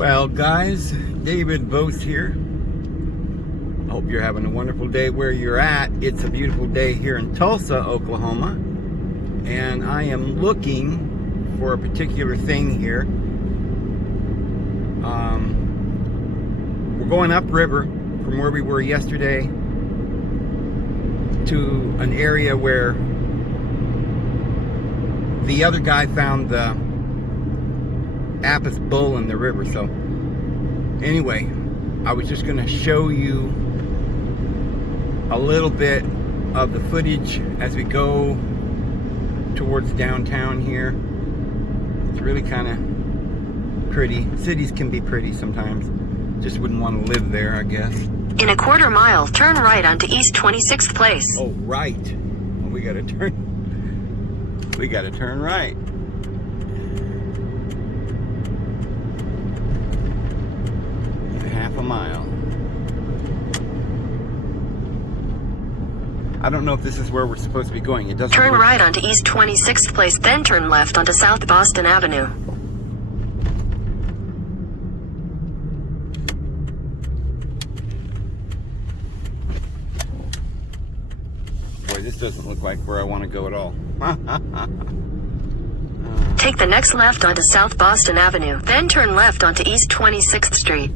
Well, guys, David Vos here. I hope you're having a wonderful day where you're at. It's a beautiful day here in Tulsa, Oklahoma. And I am looking for a particular thing here. We're going upriver from where we were yesterday to an area where the other guy found the Apis bull in the river. So anyway, I was just going to show you a little bit of the footage as we go towards downtown here. It's really kind of pretty. Cities can be pretty sometimes. Just wouldn't want to live there, I guess. In a quarter mile, turn right onto East 26th Place. Oh, right. Well, we got to turn. We got to turn right. Half a mile. I don't know if this is where we're supposed to be going. It doesn't. Turn right onto East 26th Place, then turn left onto South Boston Avenue. Boy, this doesn't look like where I want to go at all. Take the next left onto South Boston Avenue, then turn left onto East 26th Street.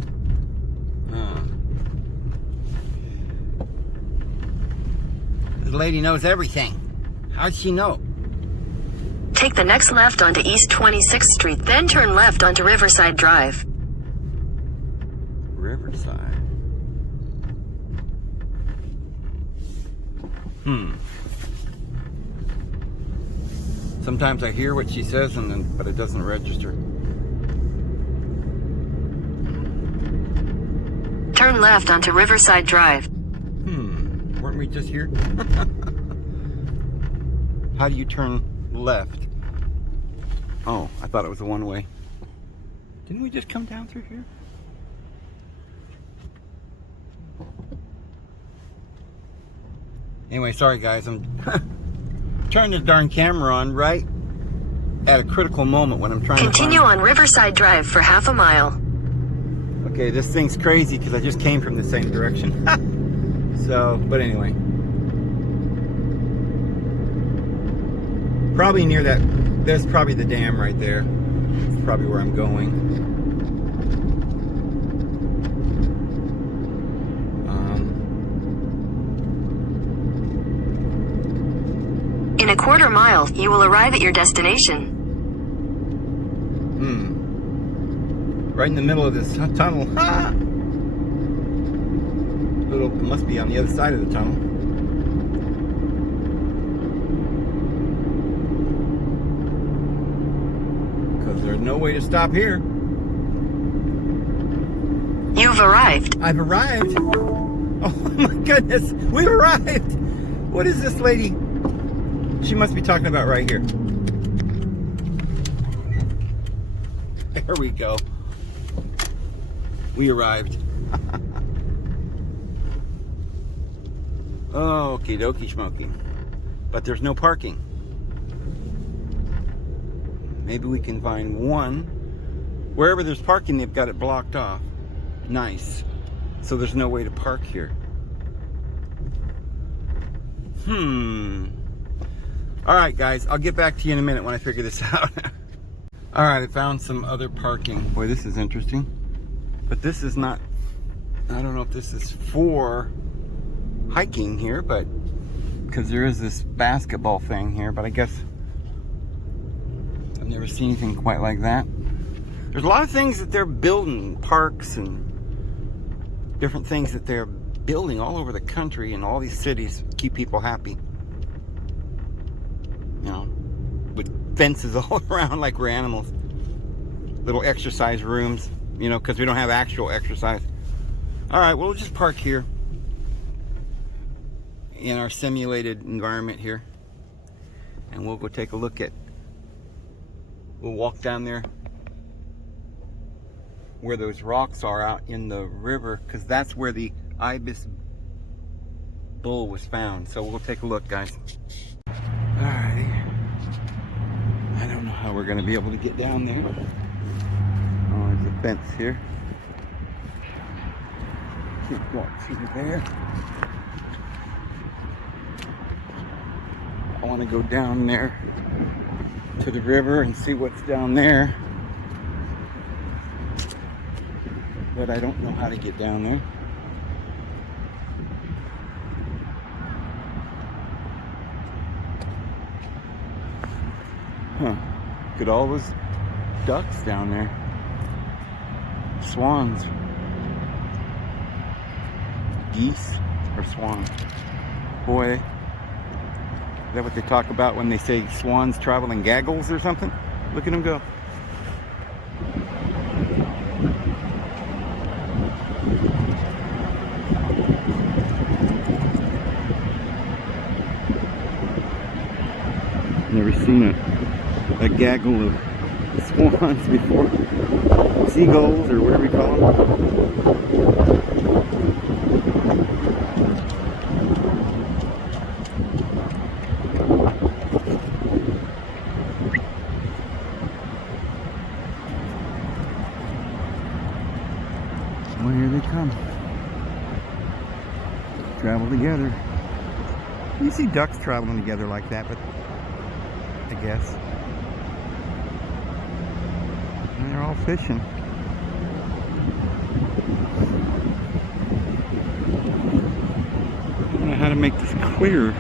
This lady knows everything. How'd she know? Take the next left onto East 26th Street, then turn left onto Riverside Drive. Riverside. Sometimes I hear what she says, but it doesn't register. Turn left onto Riverside Drive. Weren't we just here? How do you turn left? Oh, I thought it was a one-way. Didn't we just come down through here? Anyway, sorry guys, I'm turning this darn camera on right at a critical moment when I'm trying Continue on Riverside Drive for half a mile. Okay, this thing's crazy because I just came from the same direction. So, but anyway. Probably near that, there's probably the dam right there. That's probably where I'm going. In a quarter mile, you will arrive at your destination. Right in the middle of this tunnel. Ha! It must be on the other side of the tunnel. Because there's no way to stop here. You've arrived. I've arrived. Oh my goodness, we've arrived. What is this lady? She must be talking about right here. There we go. We arrived. Okie dokie schmoky. But there's no parking. Maybe we can find one. Wherever there's parking, they've got it blocked off. Nice. So there's no way to park here. Alright guys, I'll get back to you in a minute when I figure this out. Alright, I found some other parking. Boy, this is interesting. But this is not, I don't know if this is for hiking here, but because there is this basketball thing here, but I guess I've never seen anything quite like that. There's a lot of things that they're building, parks and different things that they're building all over the country and all these cities to keep people happy. You know, with fences all around like we're animals. Little exercise rooms, you know, because we don't have actual exercise. All right, we'll just park here in our simulated environment here, and we'll go take a look at, we'll walk down there where those rocks are out in the river, because that's where the Ibis bull was found. So we'll take a look, guys. Alrighty. I don't know how we're going to be able to get down there. Oh, is it fence here. Can't walk through there. I want to go down there to the river and see what's down there. But I don't know how to get down there. Huh. Look at all those ducks down there. Swans. Geese or swans. Boy, is that what they talk about when they say swans travel in gaggles or something? Look at them go. Never seen a gaggle of swans before. Seagulls or whatever you call them. Well, here they come. Travel together. You see ducks traveling together like that, but I guess. And they're all fishing. I don't know how to make this clear.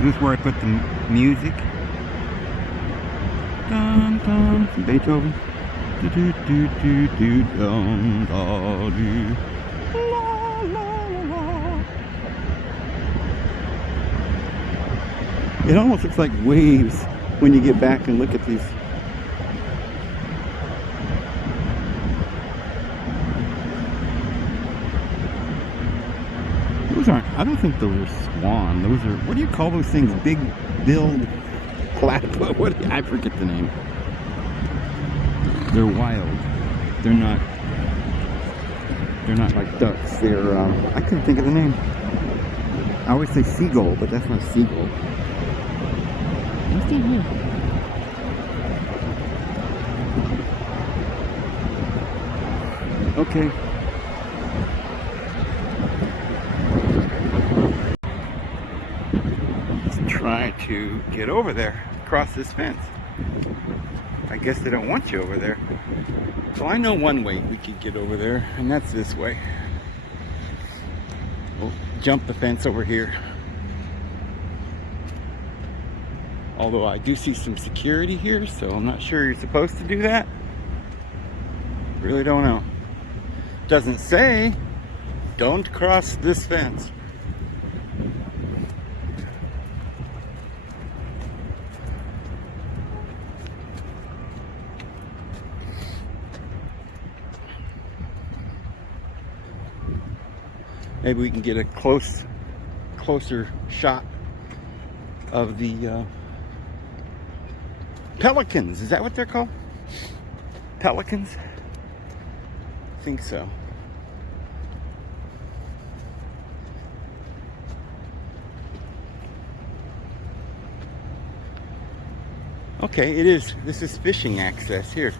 This is where I put the music. Dun, dun, from Beethoven. Do, do, do, do, do, dun, da, do. La, la, la, la. It almost looks like waves when you get back and look at these. Those aren't, I don't think those are swan. Those are, what do you call those things? Big-billed platypus. What? I forget the name. They're wild. They're not like ducks. They're, I couldn't think of the name. I always say seagull, but that's not seagull. What's that here? Okay. Try to get over there, across this fence. I guess they don't want you over there. So I know one way we could get over there, and that's this way. We'll jump the fence over here. Although I do see some security here, so I'm not sure you're supposed to do that. Really don't know. Doesn't say, don't cross this fence. Maybe we can get a closer shot of the pelicans. Is that what they're called? Pelicans? I think so. Okay, it is. This is fishing access here.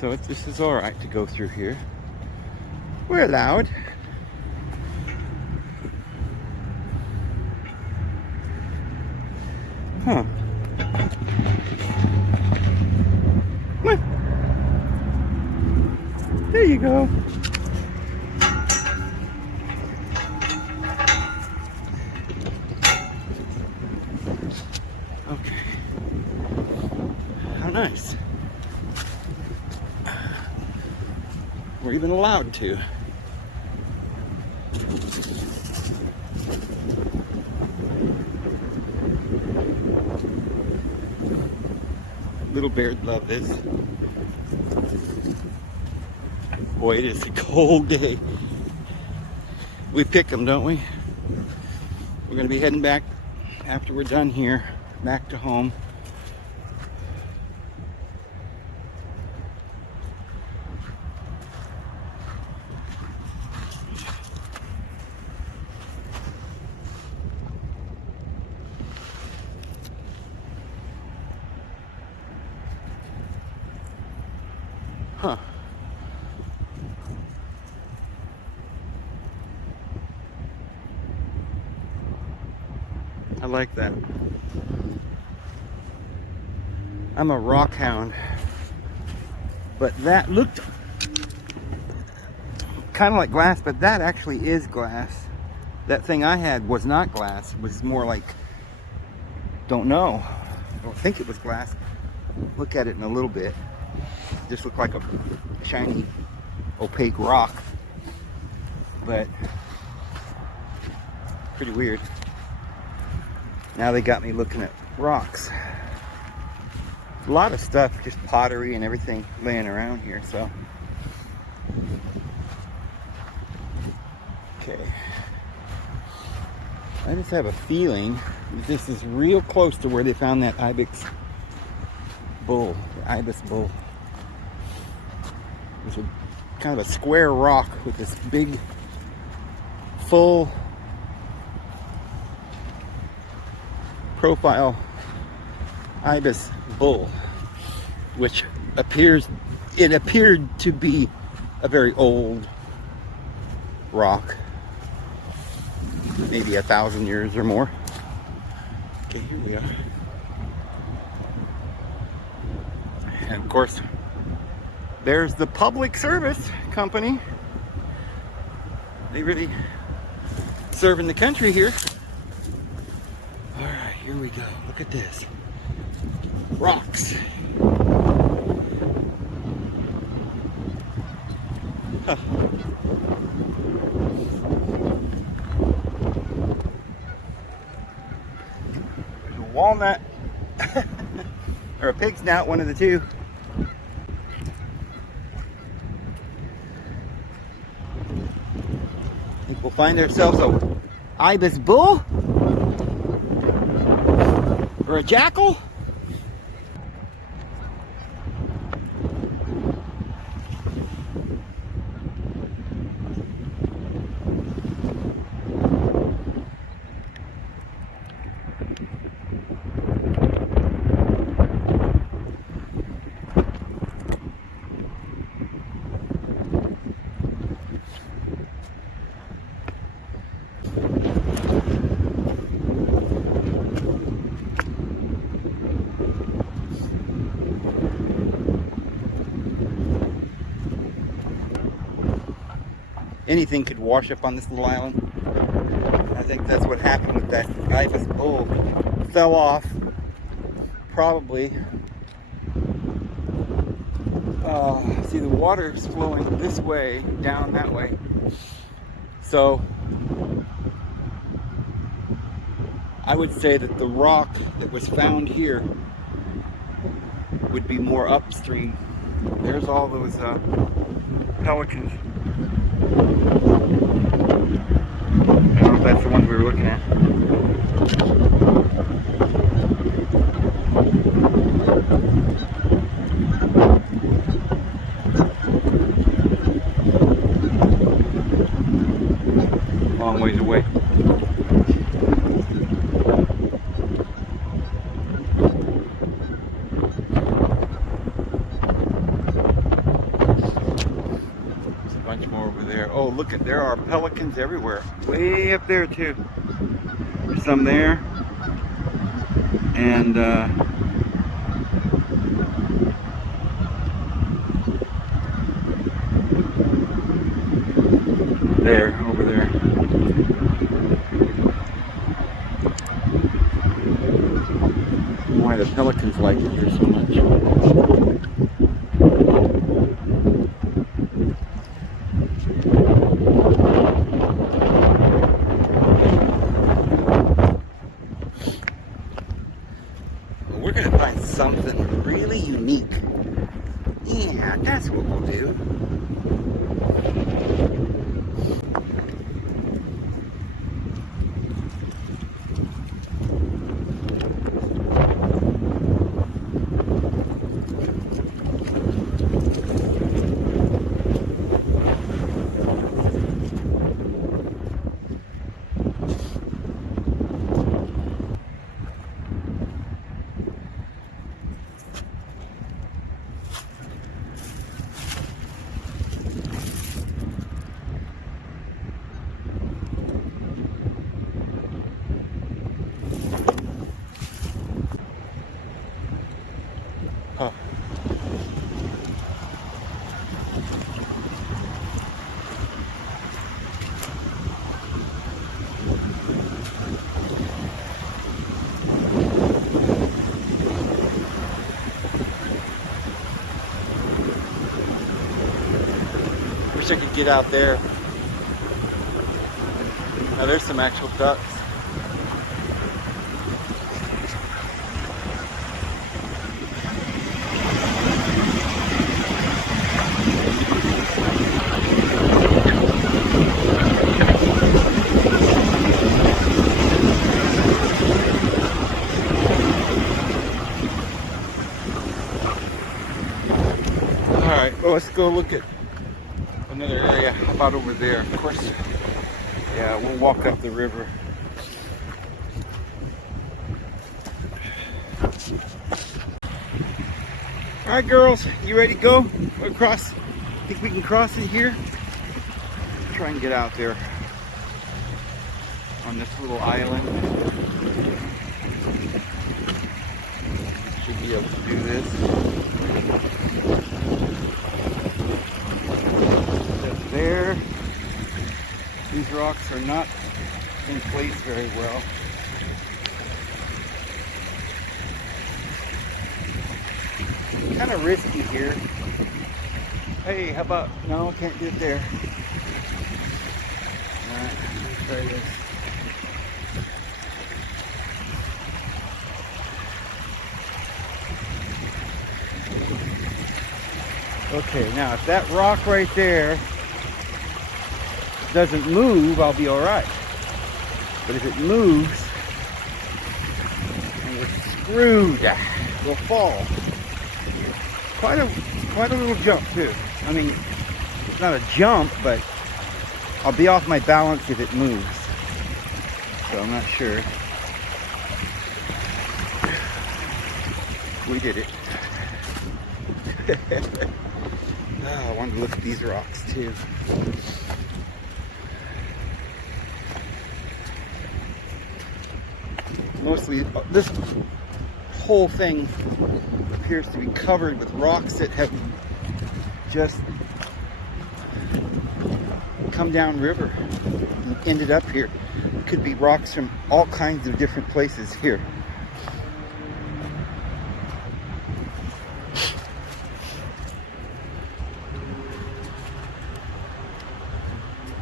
So this is all right to go through here. We're allowed. Huh. What? There you go. Okay. How nice. We're even allowed to. Little bears love this. Boy, it is a cold day. We pick them, don't we? We're going to be heading back after we're done here, back to home. Huh. I like that. I'm a rock hound, but that looked kind of like glass, but that actually is glass. That thing I had was not glass. It was more like, don't know. I don't think it was glass. Look at it in a little bit. It just looked like a shiny, opaque rock, but pretty weird. Now they got me looking at rocks. A lot of stuff, just pottery and everything laying around here, so. Okay. I just have a feeling that this is real close to where they found that ibex bull, the ibis bull. There's a kind of a square rock with this big, full profile ibis bull, which appeared to be a very old rock, maybe 1,000 years or more. Okay, here we are. And of course, there's the public service company. They really serving the country here. All right, here we go. Look at this. Rocks. Huh. There's a walnut or a pig snout, one of the two. I think we'll find ourselves a ibis bull or a jackal. Anything could wash up on this little island. I think that's what happened with that ibis bull. Fell off, probably. See, the water is flowing this way, down that way. So, I would say that the rock that was found here would be more upstream. There's all those pelicans. I don't know if that's the ones we were looking at. Long ways away. There's a bunch more over there. Oh, look at, there are pelicans everywhere. Way up there too. There's some there. And there, over there. Why the pelicans like it here so much. Well, we're gonna find something really unique. Yeah, that's what we'll do. wish I could get out there. Now there's some actual ducks. Alright, well, let's go look at another area. How about over there? Of course, yeah, we'll walk up the river. Alright, girls, you ready to go? We'll cross. Think we can cross it here? Try and get out there on this little island. Should be able to do this. There, these rocks are not in place very well. Kind of risky here. Hey, how about, no, can't do it there. Alright, let's try this. Okay, now if that rock right there doesn't move, I'll be alright. But if it moves, and we're screwed, we'll fall. Quite a little jump too. I mean, it's not a jump, but I'll be off my balance if it moves. So I'm not sure. We did it. I wanted to look at these rocks too. Mostly, this whole thing appears to be covered with rocks that have just come down river and ended up here. Could be rocks from all kinds of different places here.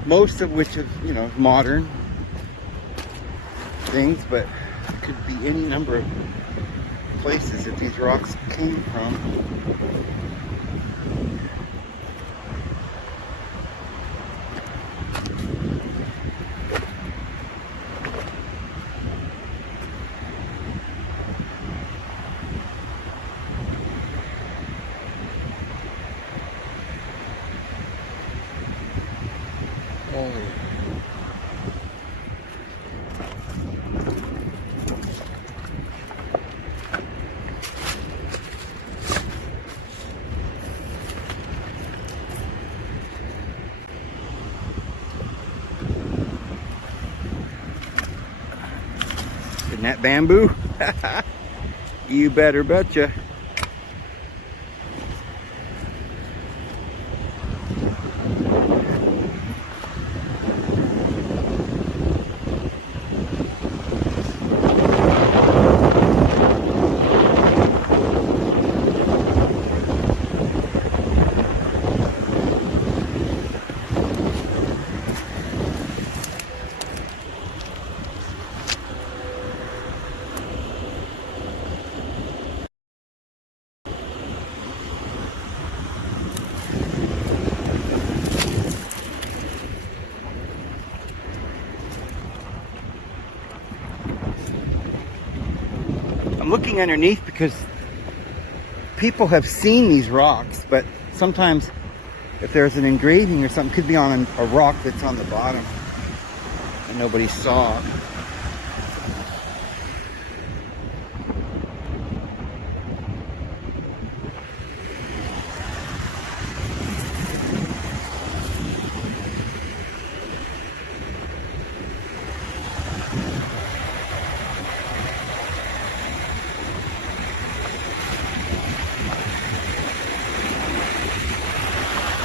Most of which are, you know, modern things, but it could be any number of places that these rocks came from. Oh. Isn't that bamboo? You better betcha. I'm looking underneath because people have seen these rocks, but sometimes if there's an engraving or something, it could be on a rock that's on the bottom and nobody saw it.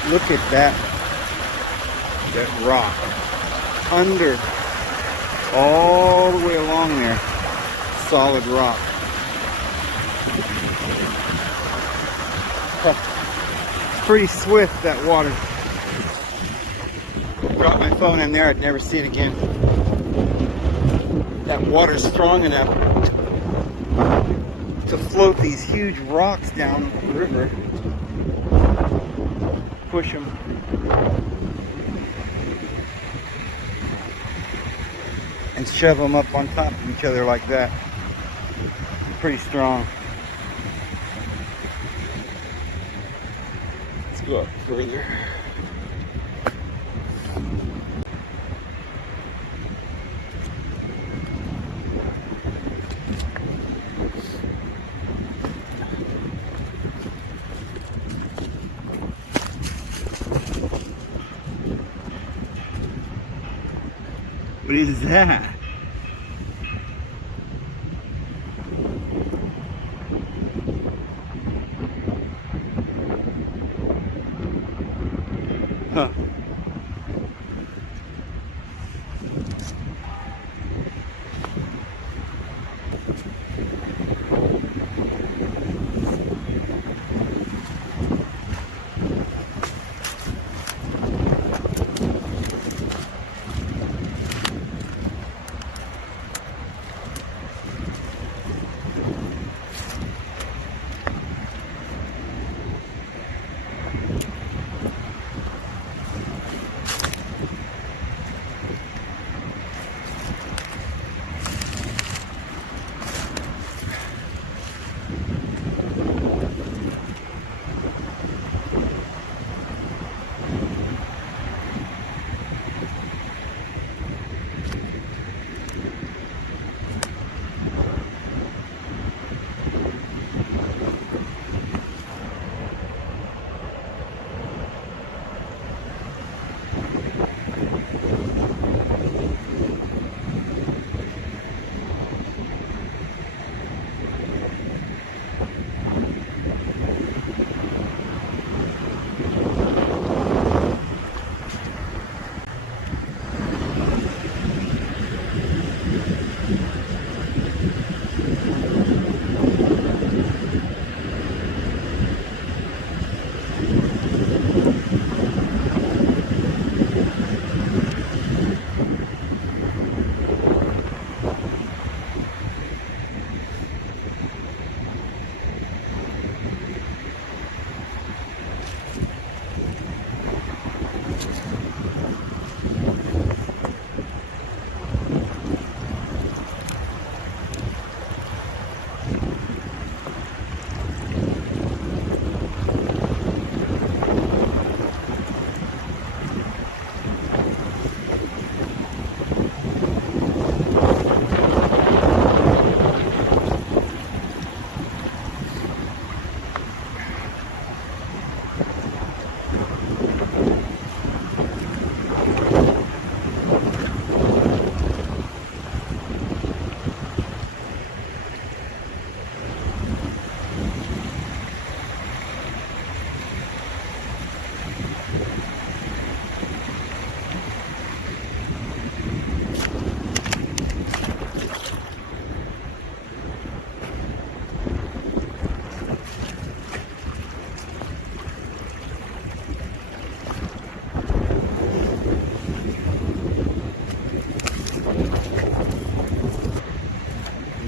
Look at that rock under, all the way along there, solid rock. It's pretty swift, that water. Drop my phone in there, I'd never see it again. That water's strong enough to float these huge rocks down the river. Push them. And shove them up on top of each other like that. Pretty strong. Let's go up further. What is that? Huh.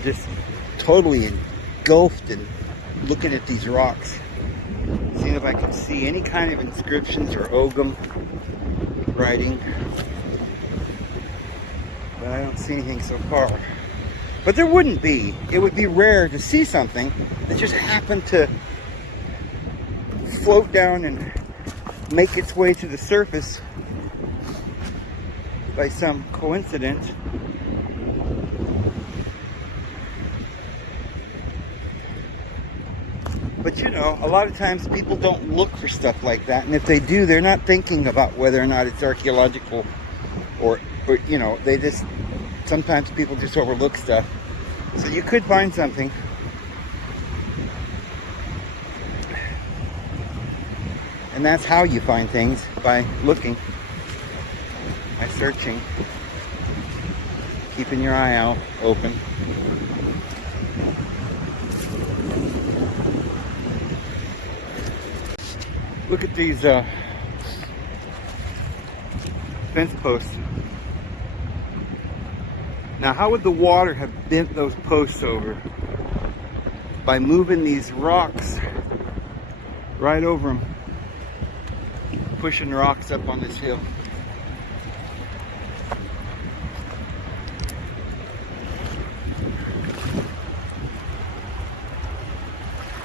Just totally engulfed in looking at these rocks. Seeing if I can see any kind of inscriptions or Ogham writing. But I don't see anything so far. But there wouldn't be. It would be rare to see something that just happened to float down and make its way to the surface by some coincidence. But you know, a lot of times people don't look for stuff like that, and if they do, they're not thinking about whether or not it's archaeological, or you know, they just, sometimes people just overlook stuff. So you could find something. And that's how you find things, by looking, by searching, keeping your eye out open. Look at these fence posts. Now, how would the water have bent those posts over? By moving these rocks right over them, pushing rocks up on this hill.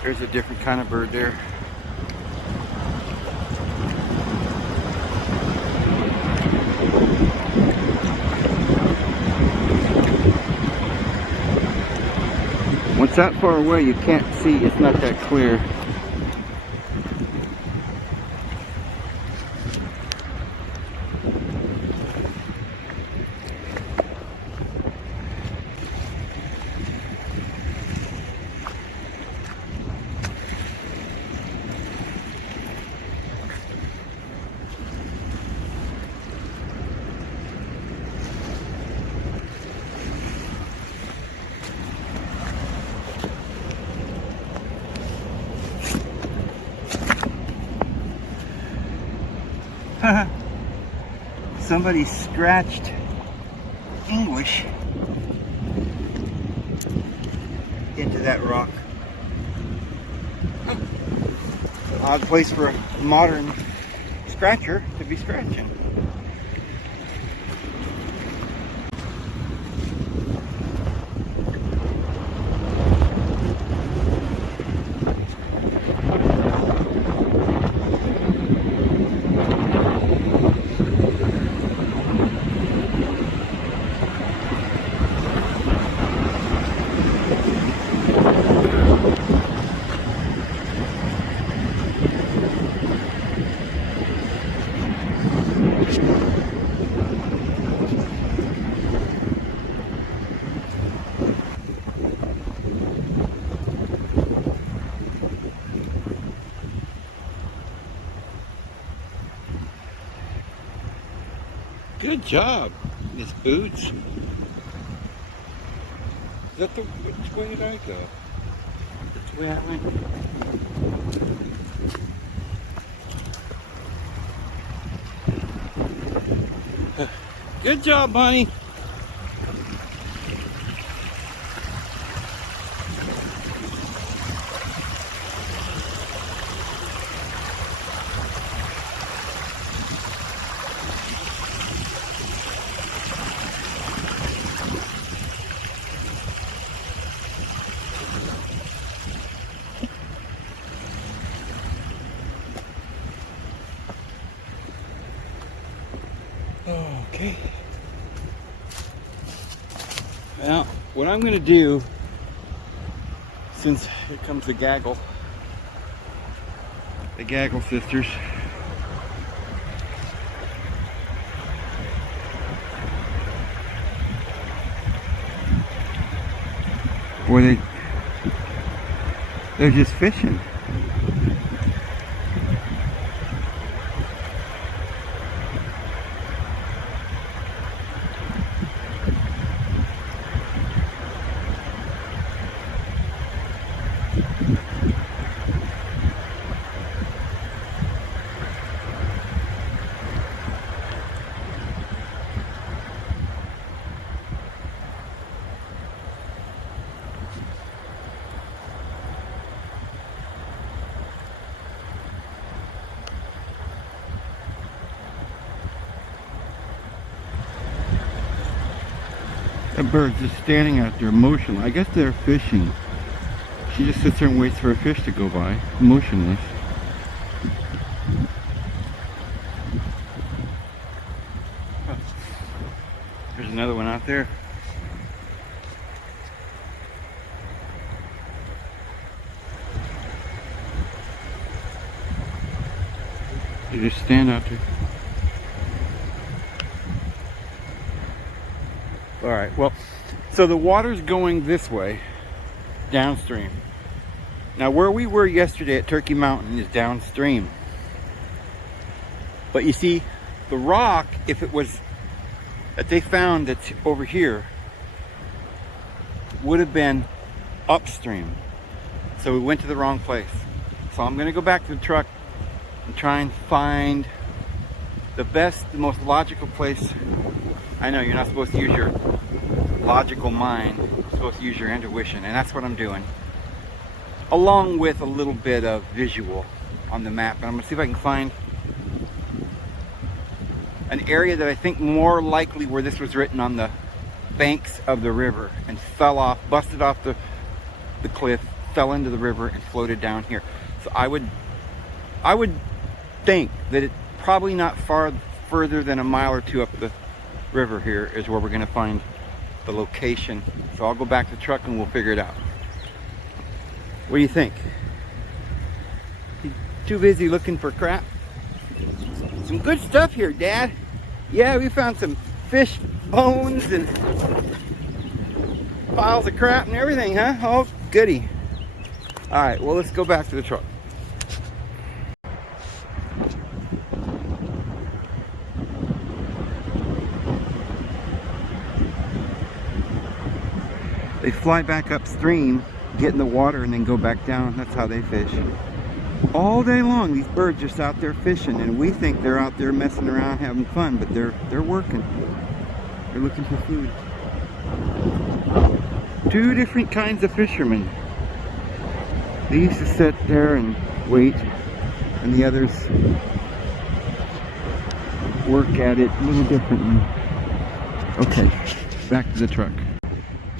There's a different kind of bird there. Once that far away, you can't see, it's not that clear. Somebody scratched English into that rock. Odd place for a modern scratcher to be scratching. Good job, Miss Boots. Is that the, which way did I go? Which way I went? Good job, honey. Okay. Well, what I'm going to do, since here comes the gaggle sisters. Boy, they're just fishing. That bird's just standing out there motionless. I guess they're fishing. She just sits there and waits for a fish to go by, motionless. Oh, there's another one out there. They just stand out there. All right, well, so the water's going this way, downstream. Now, where we were yesterday at Turkey Mountain is downstream. But you see, the rock, if it was that they found that's over here, would have been upstream. So we went to the wrong place. So I'm gonna go back to the truck and try and find the best, the most logical place. I know you're not supposed to use your logical mind. You're supposed to use your intuition, and that's what I'm doing. Along with a little bit of visual on the map. And I'm gonna see if I can find an area that I think more likely where this was written on the banks of the river and fell off, busted off the cliff, fell into the river and floated down here. So I would think that it's probably not further than a mile or two up the river here is where we're gonna find the location. So I'll go back to the truck and we'll figure it out. What do you think? You too busy looking for crap? Some good stuff here, Dad. Yeah, we found some fish bones and piles of crap and everything, huh? Oh, goody. All right, well, let's go back to the truck. They fly back upstream, get in the water, and then go back down. That's how they fish. All day long, these birds just out there fishing, and we think they're out there messing around having fun, but they're working. They're looking for food. Two different kinds of fishermen. These just sit there and wait, and the others work at it a little differently. Okay, back to the truck.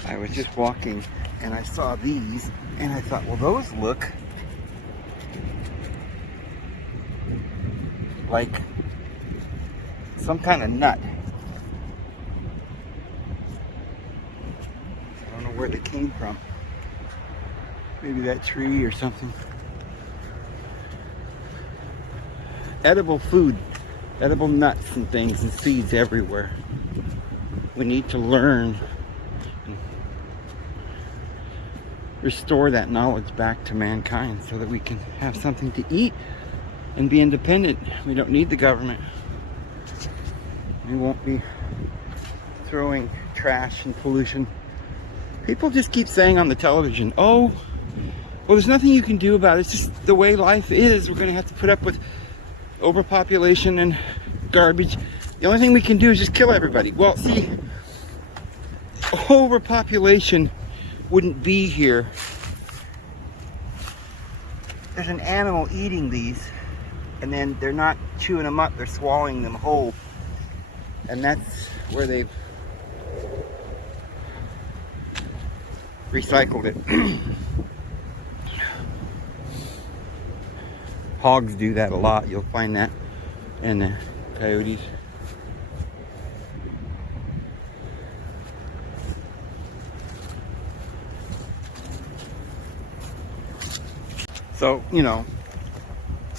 I was just walking and I saw these and I thought, well, those look like some kind of nut. I don't know where they came from. Maybe that tree or something. Edible food, edible nuts and things and seeds everywhere. We need to learn and restore that knowledge back to mankind so that we can have something to eat and be independent. We don't need the government. We won't be throwing trash and pollution. People just keep saying on the television, oh, well, there's nothing you can do about it. It's just the way life is. We're going to have to put up with overpopulation and garbage. The only thing we can do is just kill everybody. Well, see, overpopulation wouldn't be here. There's an animal eating these, and then they're not chewing them up, they're swallowing them whole. And that's where they've recycled it. Hogs do that a lot. You'll find that in coyotes. So, you know,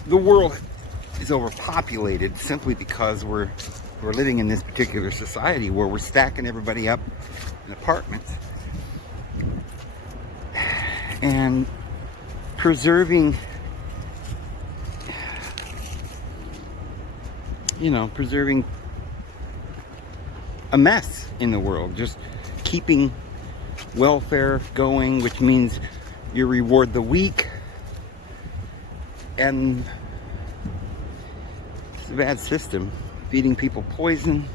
the world is overpopulated simply because we're living in this particular society where we're stacking everybody up in apartments and preserving, preserving a mess in the world, just keeping welfare going, which means you reward the weak. And it's a bad system, feeding people poison.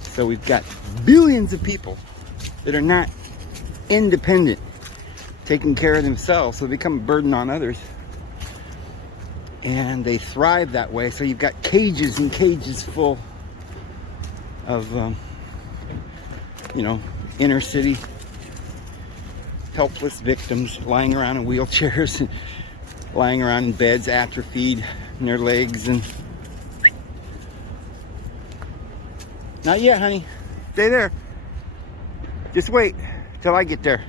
So we've got billions of people that are not independent, taking care of themselves, so they become a burden on others. And they thrive that way. So you've got cages and cages full of, inner city helpless victims lying around in wheelchairs and lying around in beds, atrophied in their legs. And not yet, honey. Stay there. Just wait till I get there.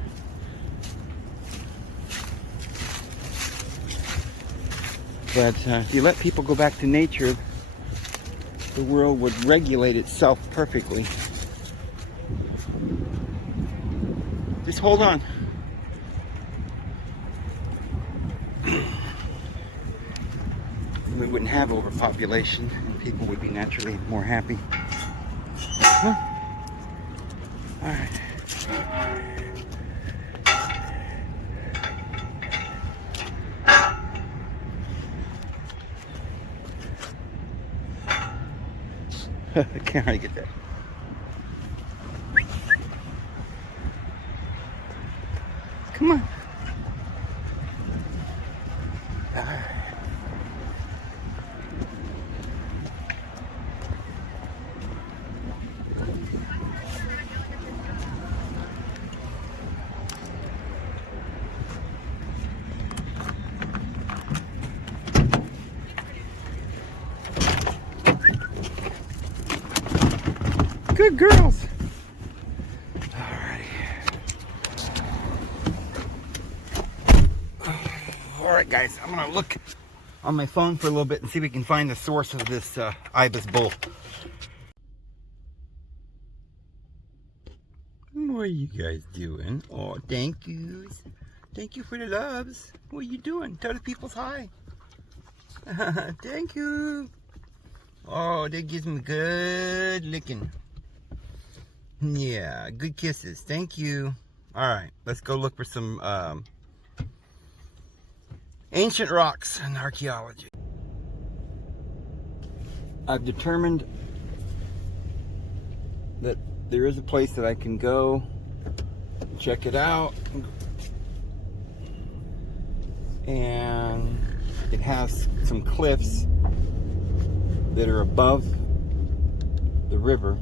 But if you let people go back to nature, the world would regulate itself perfectly. Just hold on. We wouldn't have overpopulation and people would be naturally more happy. Huh? All right. I can't really get that. Come on. All right. Good girls. Alrighty. Alright guys, I'm gonna look on my phone for a little bit and see if we can find the source of this ibis bull. What are you guys doing? Oh, thank yous. Thank you for the loves. What are you doing? Tell the people's hi. Thank you. Oh, that gives me good licking. Yeah, good kisses. Thank you. Alright, let's go look for some ancient rocks and archaeology. I've determined that there is a place that I can go check it out, and it has some cliffs that are above the river.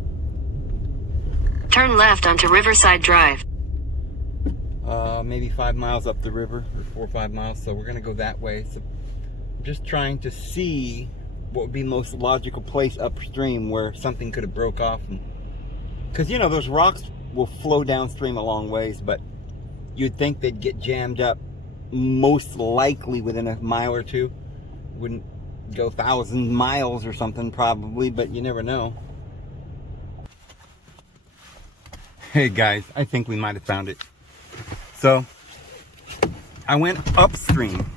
Turn left onto Riverside Drive. Maybe 5 miles up the river, or 4 or 5 miles, so we're gonna go that way. So I'm just trying to see what would be the most logical place upstream where something could have broke off. Because you know, those rocks will flow downstream a long ways, but you'd think they'd get jammed up most likely within a mile or two. Wouldn't go 1,000 miles or something probably, but you never know. Hey guys, I think we might have found it. So I went upstream.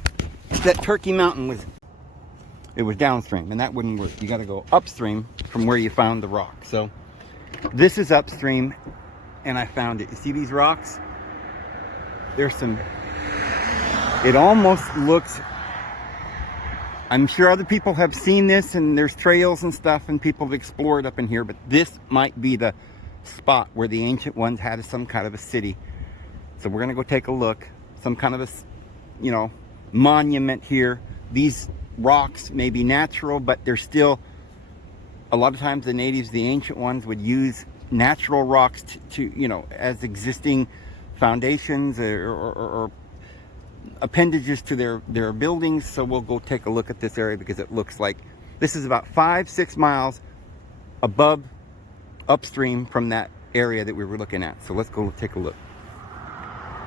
That Turkey Mountain was downstream, and that wouldn't work. You got to go upstream from where you found the rock. So this is upstream, and I found it. You see these rocks? There's some, it almost looks, I'm sure other people have seen this, and there's trails and stuff, and people have explored up in here, but this might be the spot where the ancient ones had some kind of a city. So we're gonna go take a look. Some kind of a, you know, monument here. These rocks may be natural, but they're still, a lot of times the natives, the ancient ones, would use natural rocks to you know, as existing foundations or appendages to their buildings. So we'll go take a look at this area, because it looks like this is about 5-6 miles above, upstream from that area that we were looking at. So let's go take a look.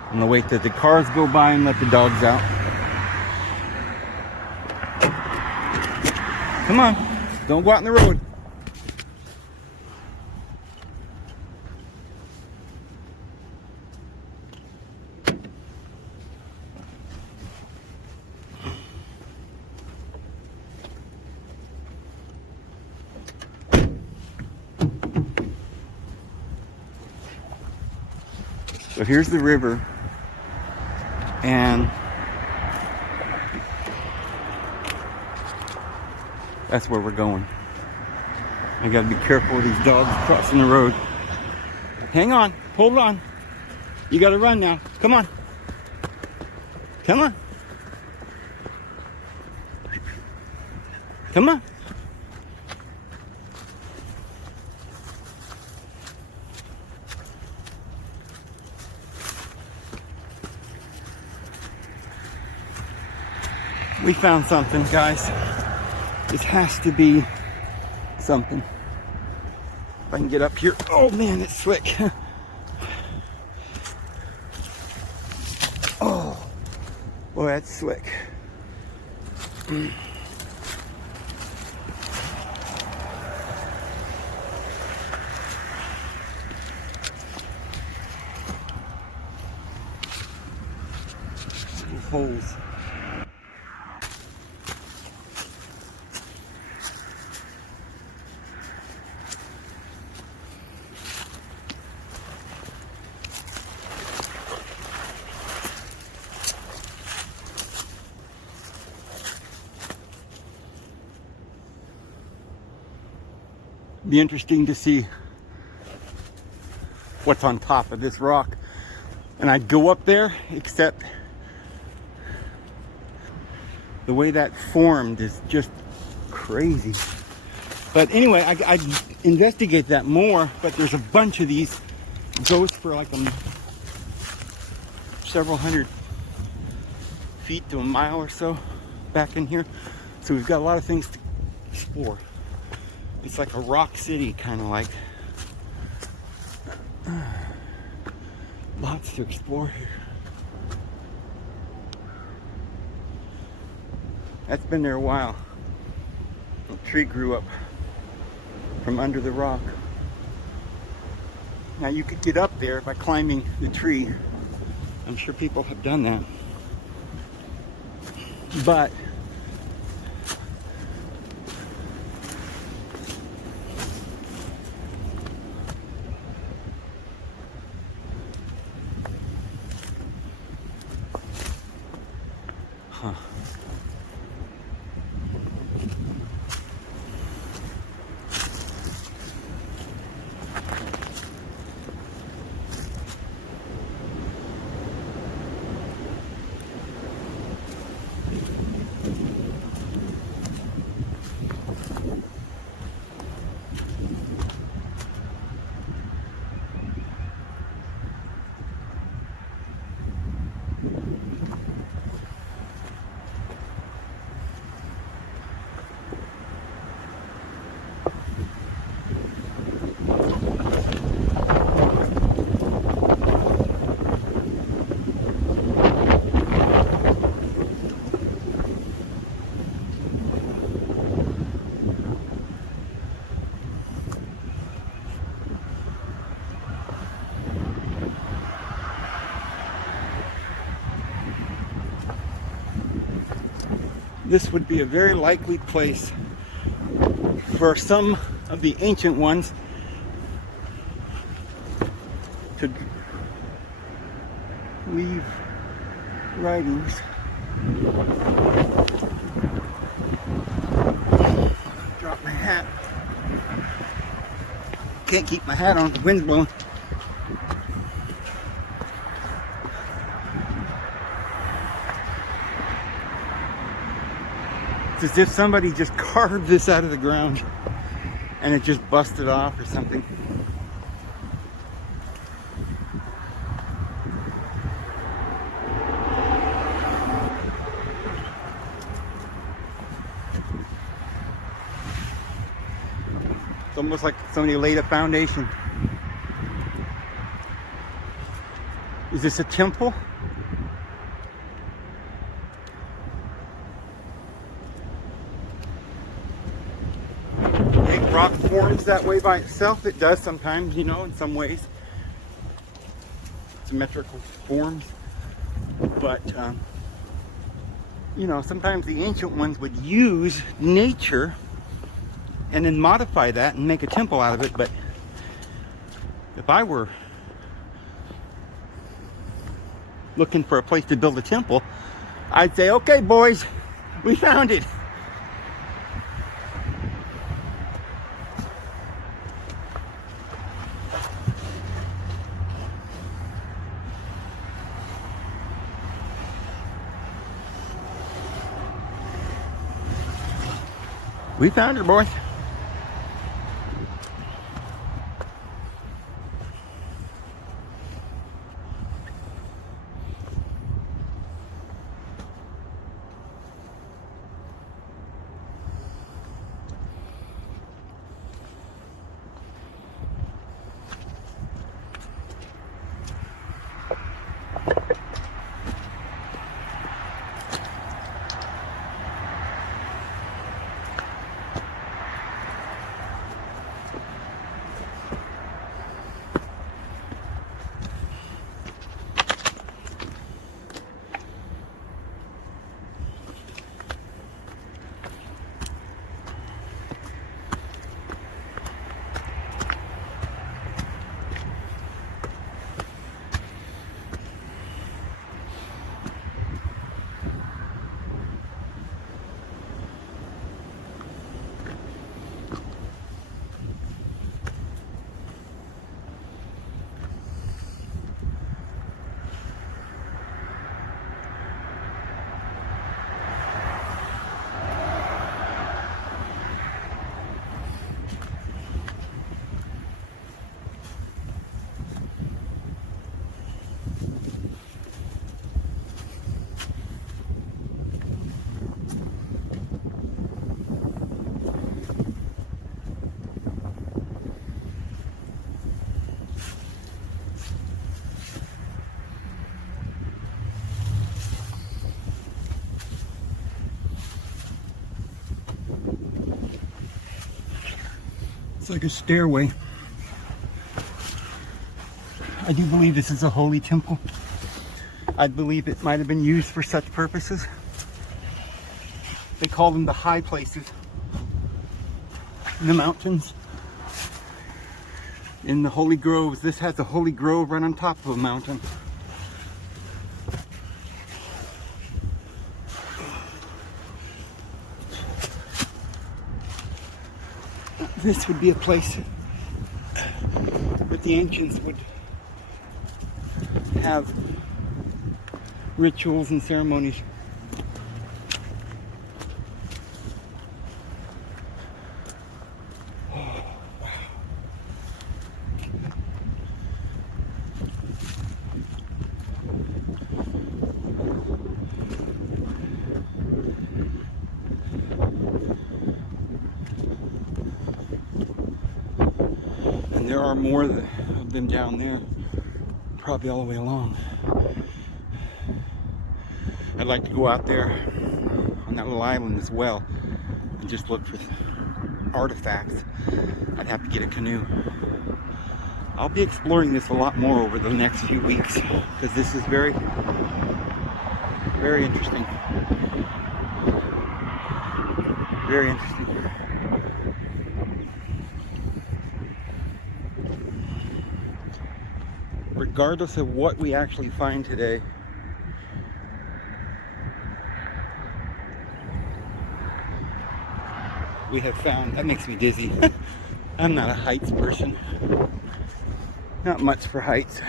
I'm gonna wait till the cars go by and let the dogs out. Come on, don't go out in the road. So here's the river, and that's where we're going. I gotta be careful with these dogs crossing the road. Hang on, hold on. You gotta run now. Come on. Come on. Come on. We found something, guys. This has to be something. If I can get up here. Oh man, it's slick. Oh, boy, that's slick. Little holes. Be interesting to see what's on top of this rock. And I'd go up there, except the way that formed is just crazy. But anyway, I'd investigate that more, but there's a bunch of these. Goes for like several hundred feet to a mile or so back in here. So we've got a lot of things to explore. It's like a rock city, kind of like. Lots to explore here. That's been there a while. A tree grew up from under the rock. Now you could get up there by climbing the tree. I'm sure people have done that. But this would be a very likely place for some of the ancient ones to leave writings. Drop my hat. Can't keep my hat on, the wind's blowing. It's as if somebody just carved this out of the ground and it just busted off or something. It's almost like somebody laid a foundation. Is this a temple? Rock forms that way by itself. It does sometimes, you know, in some ways. Symmetrical forms. But, you know, sometimes the ancient ones would use nature and then modify that and make a temple out of it. But if I were looking for a place to build a temple, I'd say, okay, boys, we found it. We found her, boys. It's like a stairway. I do believe this is a holy temple. I believe it might have been used for such purposes. They call them the high places in the mountains. In the holy groves, this has a holy grove right on top of a mountain. This would be a place that the ancients would have rituals and ceremonies. And there are more of them down there, probably all the way along. I'd like to go out there on that little island as well and just look for artifacts. I'd have to get a canoe. I'll be exploring this a lot more over the next few weeks because this is very, very interesting. Very interesting. Regardless of what we actually find today, we have found, that makes me dizzy. I'm not a heights person. Not much for heights.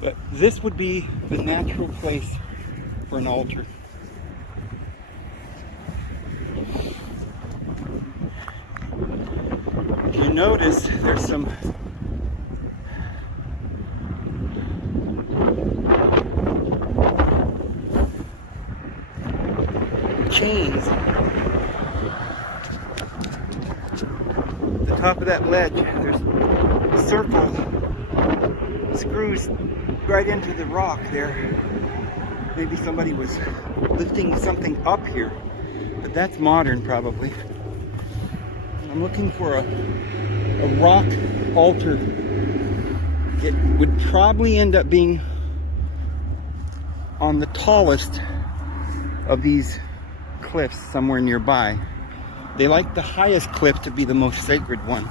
But this would be the natural place for an altar. If you notice, there's some chains. The top of that ledge, there's circle screws right into the rock there. Maybe somebody was lifting something up here, but that's modern probably. I'm looking for a rock altar. It would probably end up being on the tallest of these cliffs somewhere nearby. They like the highest cliff to be the most sacred one.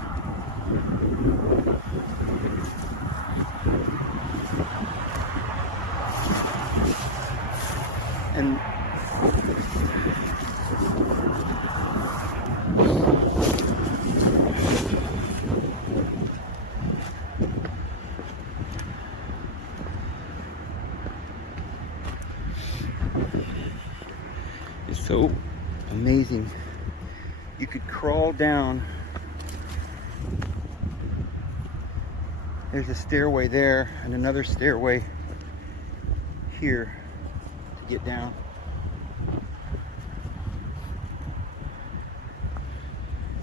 And it's so amazing. You could crawl down. There's a stairway there and another stairway here to get down.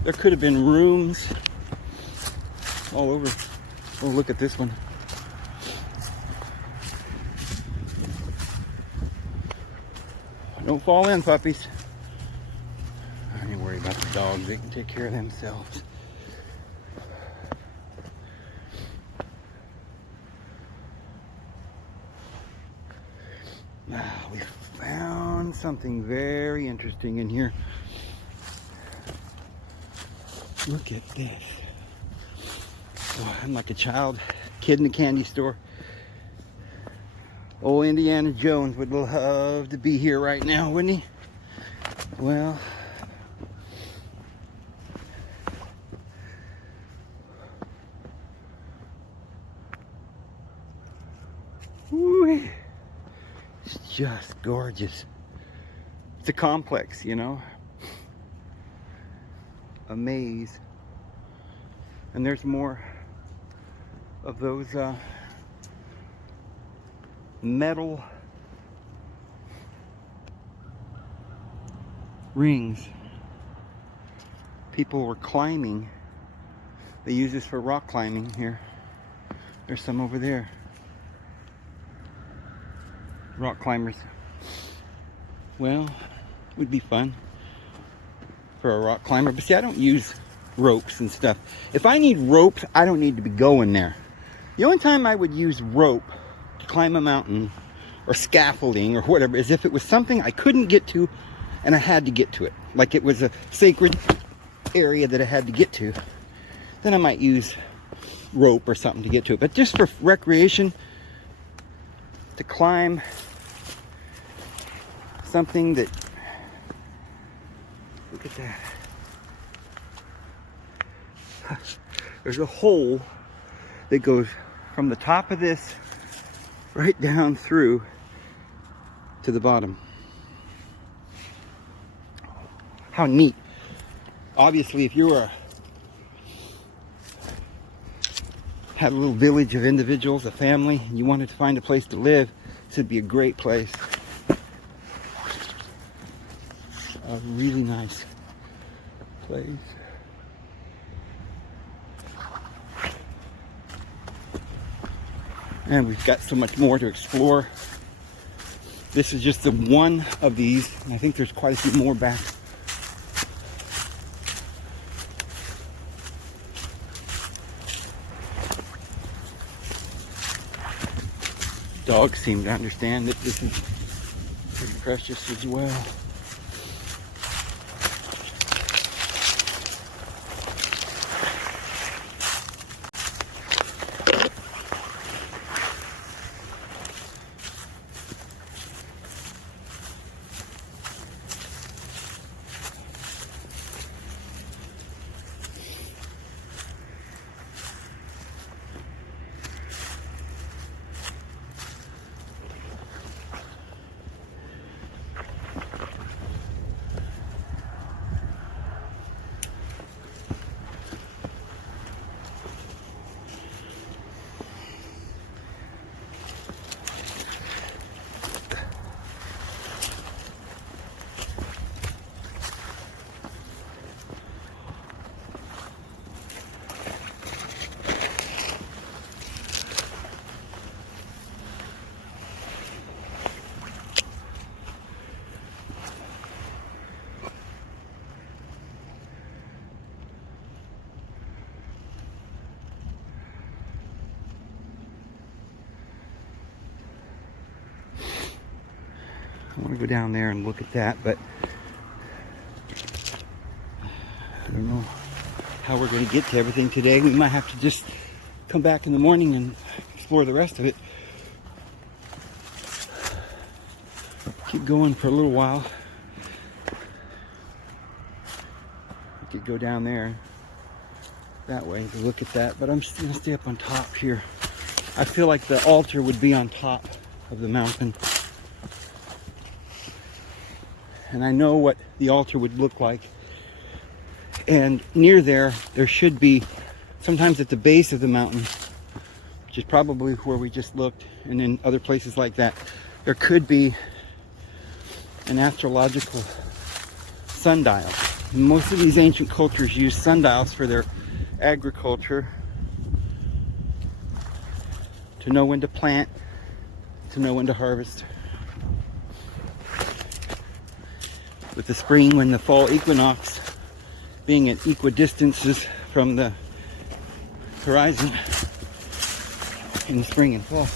There could have been rooms all over. Oh, look at this one. Don't fall in, puppies. I ain't worried about the dogs. They can take care of themselves. Now, we found something very interesting in here. Look at this. Oh, I'm like a kid in a candy store. Old Indiana Jones would love to be here right now, wouldn't he? Well, whoo, it's just gorgeous. It's a complex, you know, a maze. And there's more of those metal rings. People were climbing. They use this for rock climbing here. There's some over there. rock climbers. Well, it would be fun for a rock climber. But see, I don't use ropes and stuff. If I need ropes, I don't need to be going there. The only time I would use rope to climb a mountain or scaffolding or whatever is if it was something I couldn't get to and I had to get to it. Like it was a sacred area that I had to get to. Then I might use rope or something to get to it. But just for recreation, to climb something that, look at that. There's a hole that goes from the top of this right down through to the bottom. How neat. Obviously, if you were had a little village of individuals, a family, and you wanted to find a place to live, this would be a great place. A really nice place. And we've got so much more to explore. This is just the one of these, and I think there's quite a few more back. Dogs seem to understand that this is pretty precious as well. I want to go down there and look at that, but I don't know how we're going to get to everything today. We might have to just come back in the morning and explore the rest of it. Keep going for a little while. We could go down there that way to look at that, but I'm just going to stay up on top here. I feel like the altar would be on top of the mountain. And I know what the altar would look like. And near there should be, sometimes at the base of the mountain, which is probably where we just looked, and in other places like that, there could be an astrological sundial. Most of these ancient cultures use sundials for their agriculture, to know when to plant, to know when to harvest. With the spring, when the fall equinox being at equidistances from the horizon in the spring and fall.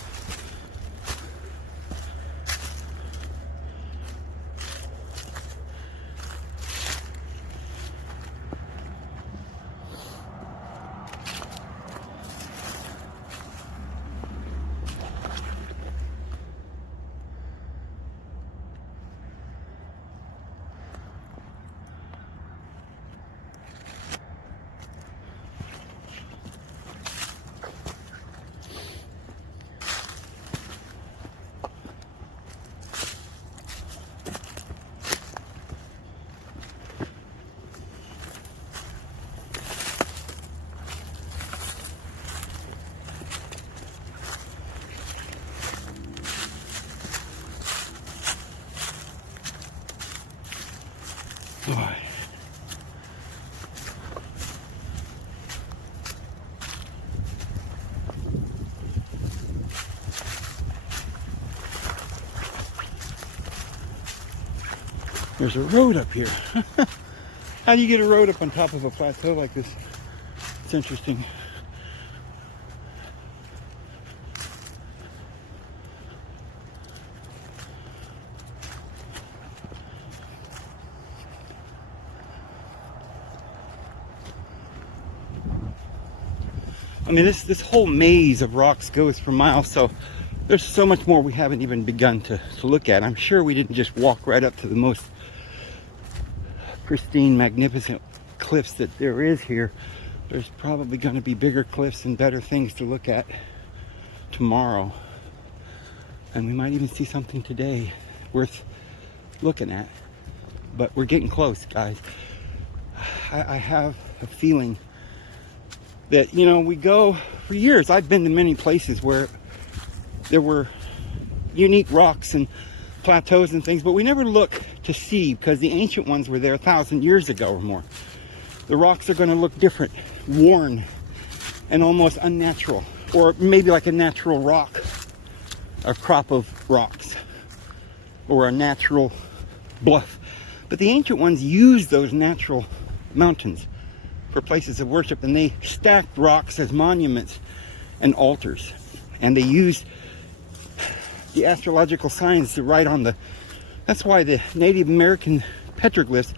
There's a road up here. How do you get a road up on top of a plateau like this? It's interesting. I mean, this whole maze of rocks goes for miles, so there's so much more we haven't even begun to look at. I'm sure we didn't just walk right up to the most pristine, magnificent cliffs that there is here. There's probably going to be bigger cliffs and better things to look at tomorrow. And we might even see something today worth looking at. But we're getting close, guys. I have a feeling that, you know, we go for years. I've been to many places where there were unique rocks and plateaus and things, but we never look to see because the ancient ones were there 1,000 years ago or more. The rocks are going to look different, worn, and almost unnatural, or maybe like a natural rock, a crop of rocks, or a natural bluff. But the ancient ones used those natural mountains for places of worship, and they stacked rocks as monuments and altars, and they used the astrological signs to write on the. That's why the Native American petroglyphs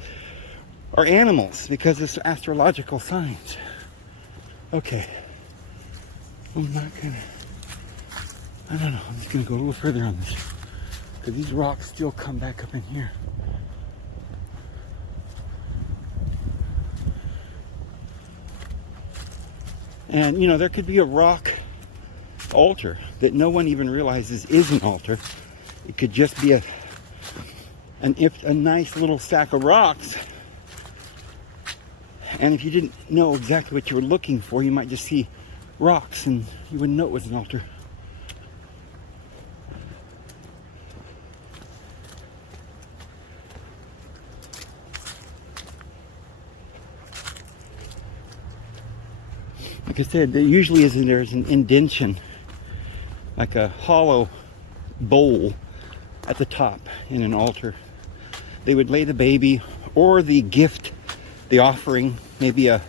are animals, because it's astrological signs. Okay, I'm not gonna. I don't know. I'm just gonna go a little further on this because these rocks still come back up in here. And, you know, there could be a rock altar that no one even realizes is an altar. It could just be a nice little stack of rocks. And if you didn't know exactly what you were looking for, you might just see rocks and you wouldn't know it was an altar. Like I said, there usually there's an indentation, like a hollow bowl at the top in an altar. They would lay the baby or the gift, the offering, maybe a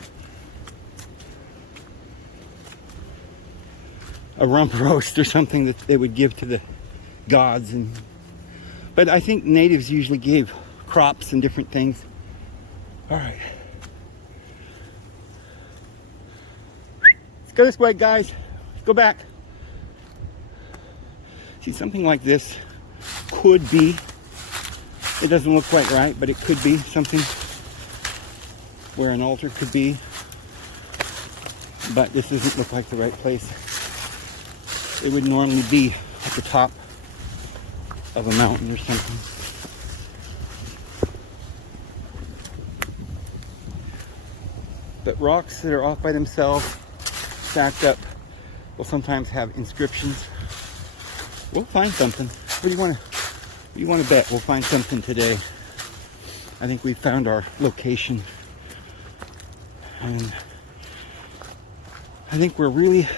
rump roast or something that they would give to the gods. But I think natives usually gave crops and different things. All right. Go this way, guys. Let's go back. See, something like this could be, it doesn't look quite right, but it could be something where an altar could be. But this doesn't look like the right place. It would normally be at the top of a mountain or something. But rocks that are off by themselves, stacked up, will sometimes have inscriptions. We'll find something. What do you want to bet? We'll find something today. I think we found our location, and I think we're really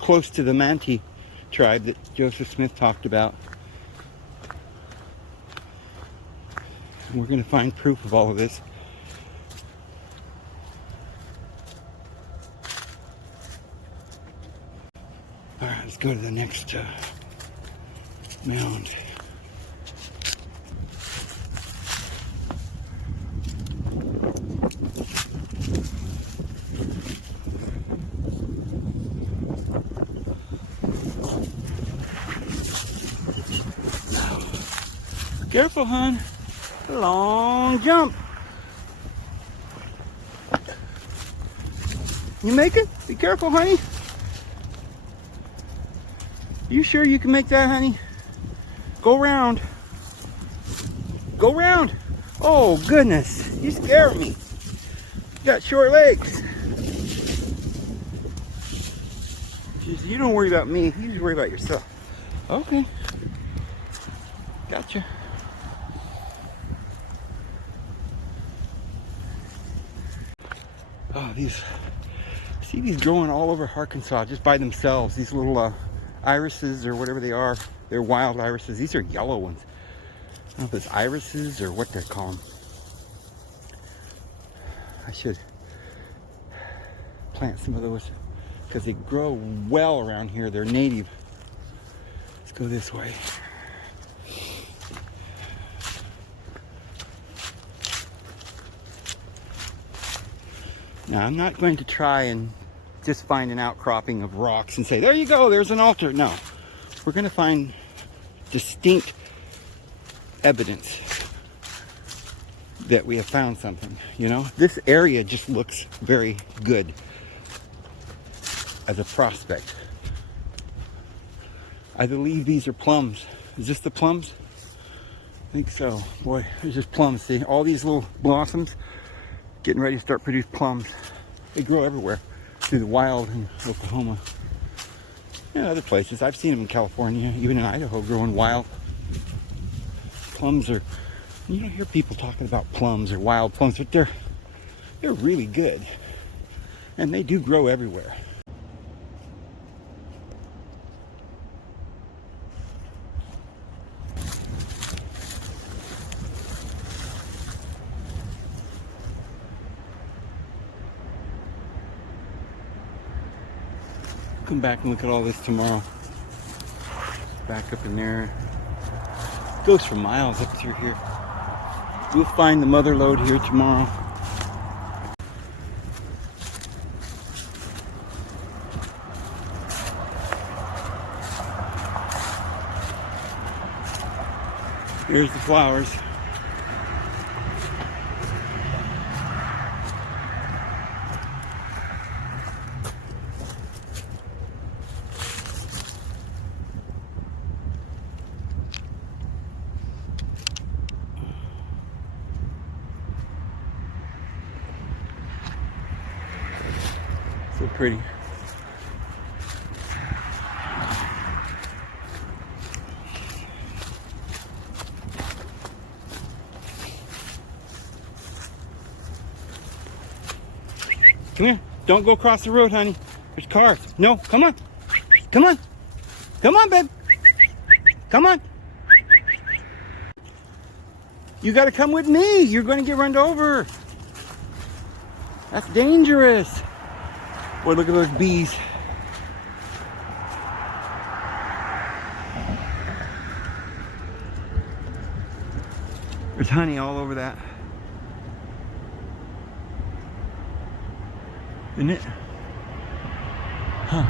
close to the Manti tribe that Joseph Smith talked about. And we're going to find proof of all of this. All right, let's go to the next mound. Careful, hon. Long jump. You make it? Be careful, honey. You sure you can make that, honey? Go round. Go round. Oh, goodness. You scare me. You got short legs. You don't worry about me. You just worry about yourself. Okay. Gotcha. Oh, see these growing all over Arkansas just by themselves. These little irises or whatever they are. They're wild irises. These are yellow ones. I don't know if it's irises or what they're called. I should plant some of those because they grow well around here. They're native. Let's go this way. Now, I'm not going to try and just find an outcropping of rocks and say, there you go, there's an altar. No, we're going to find distinct evidence that we have found something. You know, this area just looks very good as a prospect. I believe these are plums. Is this the plums? I think so. Boy, there's just plums. See, all these little blossoms getting ready to start produce plums. They grow everywhere through the wild in Oklahoma and other places. I've seen them in California, even in Idaho, growing wild. Plums are, you don't hear people talking about plums or wild plums, but they're really good. And they do grow everywhere. Come back and look at all this tomorrow. Back up in there. It goes for miles up through here. We'll find the mother lode here tomorrow. Here's the flowers. So pretty. Come here. Don't go across the road, honey. There's cars. No, come on. Come on. Come on, babe. Come on. You got to come with me. You're going to get run over. That's dangerous. Boy, look at those bees. There's honey all over that. Isn't it? Huh.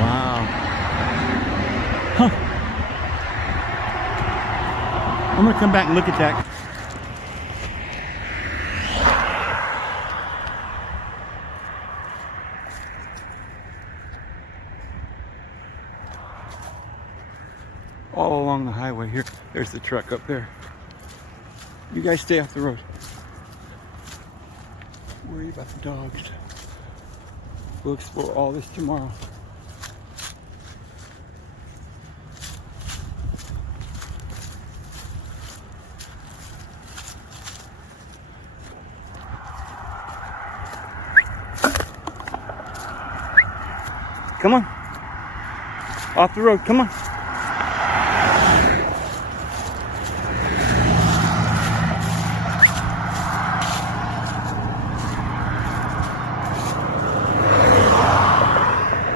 Wow. Huh. I'm gonna come back and look at that. All along the highway here. There's the truck up there. You guys stay off the road. Worry about the dogs. We'll explore all this tomorrow. Come on. Off the road, come on.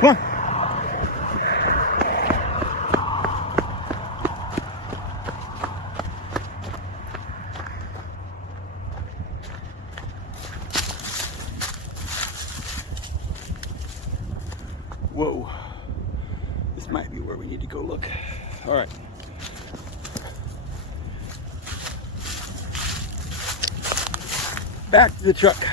Come on. Whoa. This might be where we need to go look. All right. Back to the truck.